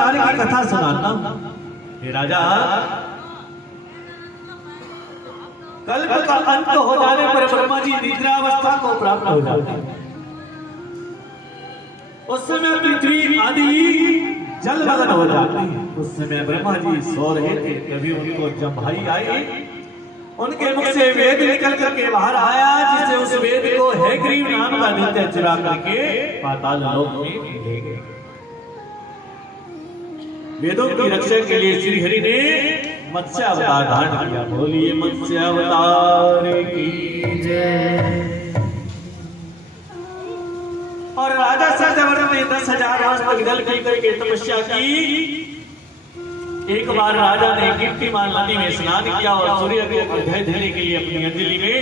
अवतार की कथा सुनाता हूं। हे राजा, कल्प का अंत हो जाने पर ब्रह्मा जी निद्रावस्था को प्राप्त हो जाते हैं। उस समय पृथ्वी आदि जलमग्न हो जाती है। उस समय ब्रह्मा जी सो रहे थे, तभी उनको जब भाई आए, उनके मुख से वेद निकल करके बाहर आया, जिससे उस वेद को हैग्रीव नाम का दैत्य चुरा करके पाताल लोक में ले गए। वेदों की रक्षा के लिए श्री हरि ने मत्स्य अवतार धारण किया। बोलिए मत्स्य अवतार की जय। और राजा सत्यव्रत ने 10,000 वर्ष तक जल पी करके तपस्या की। एक बार राजा ने कीर्तिमान नदी में स्नान किया और सूर्य को अर्घ्य देने के लिए अपनी अंजलि में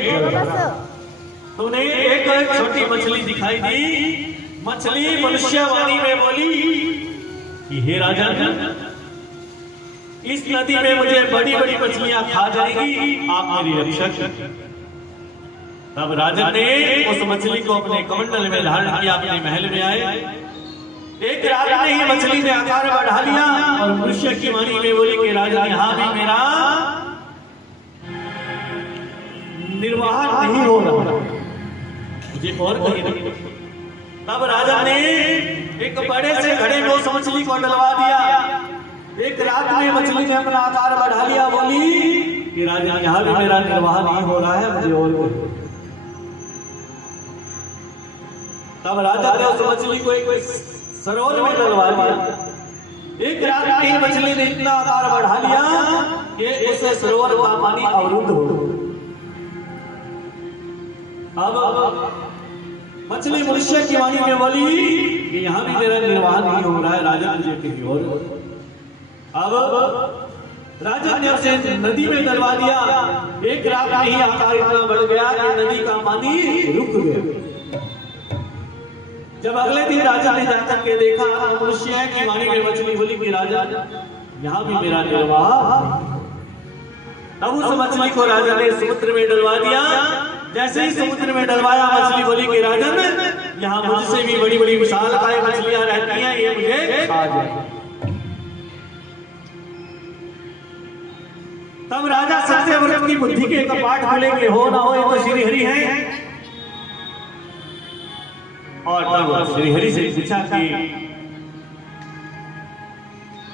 तो उन्हें एक छोटी मछली दिखाई दी। मछली मनुष्यवाणी में बोली कि हे राजा, इस नदी में मुझे बड़ी बड़ी मछलियां खा जाएंगी, आप मेरी रक्षा करें। तब राजा ने उस मछली को अपने कमंडल में धारण किया, अपने महल में आए। एक रात में ही मछली ने आकार बढ़ा लिया और मनुष्य की वाणी में बोली कि राजा, यहां भी मेरा निर्वाह नहीं हो रहा, मुझे और कहीं नहीं। तब राजा ने एक बड़े से घड़े में उस मछली को डलवा दिया। एक रात में मछली ने अपना आकार बढ़ा लिया, बोली कि राजा, यहां भी मेरा निर्वाह नहीं हो रहा है, मुझे और कहीं। तब राजा ने उस मछली को एक सरोवर में डलवा दिया। एक रात में ही मछली ने इतना आकार बढ़ा लिया कि उस सरोवर का पानी अवरुद्ध हो। अब मछली मनुष्य की वाणी में बोली कि यहां भी मेरा निर्वाह नहीं हो रहा है, राजा मुझे कहीं और। अब राजा ने उसे नदी में डलवा दिया। एक रात में ही आकार इतना बढ़ गया कि नदी का पानी रुक गया। जब अगले दिन राजा ने जाकर के देखा, मनुष्य की वाणी में मछली बोली कि राजा, यहां भी मेरा निर्वाह। तब उस मछली को राजा ने समुद्र में डलवा दिया। जैसे ही समुद्र में डलवाया, मछली बोली कि राजन, यहाँ मुझसे भी बड़ी बड़ी विशालकाय मछलियां रहती हैं, ये मुझे खा जाए। तब राजा सत्यव्रत की बुद्धि के कपाट खुले कि हो ना हो, ये तो श्री हरि है। और तब श्री हरि से पूछा कि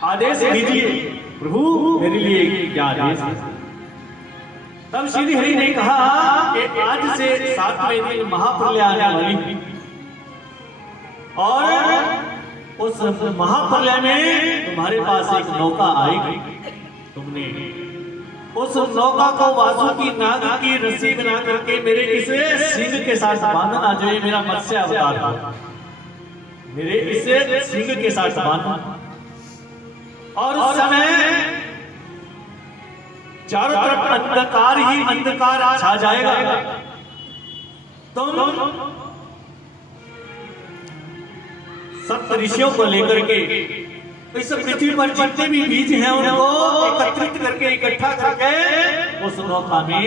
आदेश दीजिए प्रभु, मेरे लिए क्या आदेश है। तब श्री हरि ने कहा कि आज से 7वें दिन महाप्रलय आने वाली और उस महाप्रलय में तुम्हारे पास एक नौका आएगी। तुमने उस नौका को वासुकी नाग की रस्सी बना करके मेरे इसे सिंह के साथ बांधना, जो ये मेरा मत्स्य अवतार है, मेरे इसे सिंह के साथ बांधना। और उस समय चारों तरफ अंधकार ही अंधकार छा जाएगा। तुम सप्त ऋषियों को लेकर के इस पृथ्वी पर जितने भी बीज हैं उनको एकत्रित करके, इकट्ठा करके उस नौका में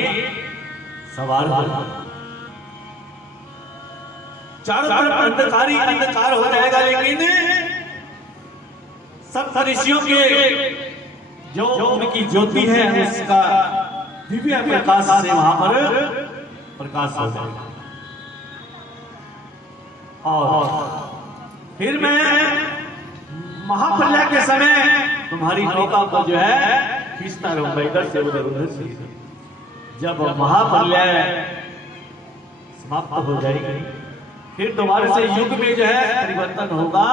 सवार हो। चारों तरफ अंधकार ही अंधकार हो जाएगा, लेकिन सप्त ऋषियों के जो उनकी ज्योति है उसका दिव्य प्रकाश से वहां पर प्रकाश हो जाएगा। और फिर मैं महाप्रलय के समय तुम्हारी नौका को जो है खींचता रहूंगा इधर से उधर, उधर से। जब महाप्रलय समाप्त हो जाएगी, फिर दोबारा से युग में जो है परिवर्तन होगा।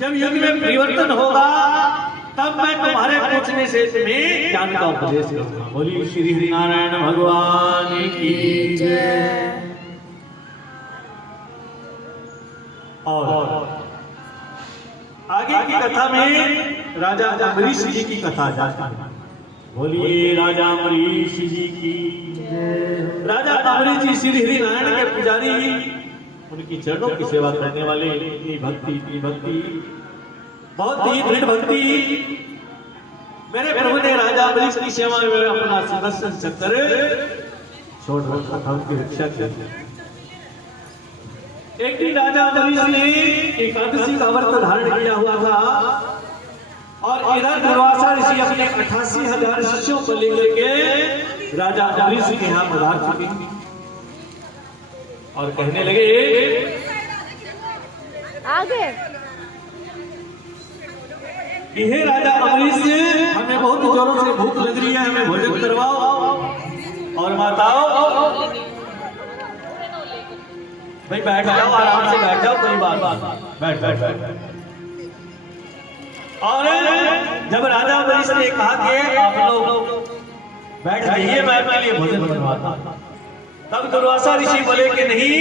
जब युग में परिवर्तन होगा, तब मैं तुम्हारे पूछने से तुम्हें ज्ञान का उपदेश करूंगा। बोलिए श्री हरिनारायण भगवान की जय। और आगे की कथा में राजा अम्बरीश जी की कथा जाती है। बोलिए राजा अम्बरीश जी की जय। राजा अम्बरीश जी श्री हरि नारायण के पुजारी, उनकी चरणों की सेवा करने वाले। इतनी भक्ति, बहुत ही दृढ़ भक्ति। मेरे प्रभु ने राजा अम्बरीश की सेवा में अपना सुदर्शन चक्र छोड़ रखा था, उनकी रक्षा की। एक दिन राजा अम्बरीश ने एकादशी का व्रत धारण किया हुआ था। और इधर दुर्वासा ऋषि अपने 88,000 शिष्यों को लेकर के राजा अम्बरीश के यहाँ पधार चुके और कहने लगे आगे कि हे राजा अम्बरीश, हमें बहुत जोरों से भूख लग रही है, हमें भोजन करवाओ। और माताओं भाई बैठ जाओ, आराम से बैठ जाओ, कोई बात बैठ बैठ बैठ। और जब राजा अम्बरीश ने कहा कि आप लोग बैठ जाइए, मैं आपके लिए भोजन बनवाता हूं, तब दुर्वासा ऋषि बोले कि नहीं,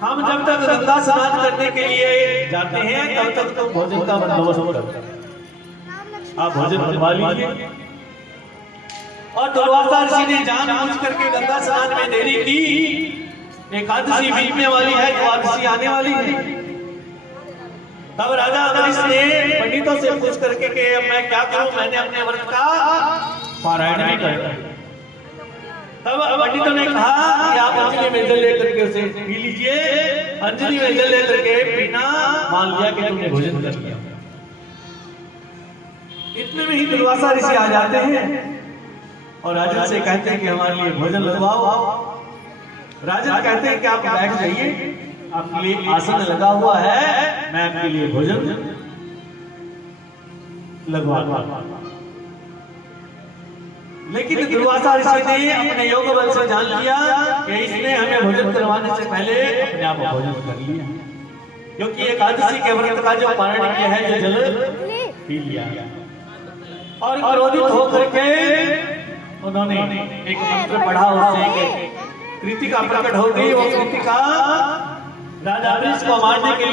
हम जब तक गंगा स्नान करने के लिए जाते हैं तब तक तो भोजन का बंदोबस्त करते हैं, आप भोजन बनवा लीजिए। और दुर्वासा ऋषि ने जानबूझ करके गंगा स्नान में देरी की। एकादशी बीतने वाली है, द्वादशी आने वाली है। तब राजा अम्बरीश ने पंडितों से पूछ करके कि मैं क्या करूं, मैंने अपने व्रत का पारायण नहीं किया। तब पंडितों ने कहा कि आप अंजलि में जल लेकर के उसे पी लीजिए। अंजलि में जल लेकर के पीना, मान लिया कि तुमने भोजन कर लिया। इतने में ही दुर्वासा ऋषि आ जाते हैं और राजन से कहते हैं कि हमारे लिए भोजन लगवाओ। राजन कहते हैं कि आप बैठ जाइए, आपके लिए आसन लगा हुआ है, मैं आपके लिए भोजन लगवा। लेकिन दुर्वासा ऋषि ने अपने योग बल से जान लिया कि इसने हमें भोजन करवाने से पहले अपने आप भोजन कर लिया, क्योंकि एकादशी के व्रत का जो पारण किया है, जो जल पी लिया। और क्रोधित होकर के उन्होंने एक मंत्र पढ़ा, उससे कृतिका प्रकट हो गई। वो कृतिका राजा अम्बरीश को मारने के लिए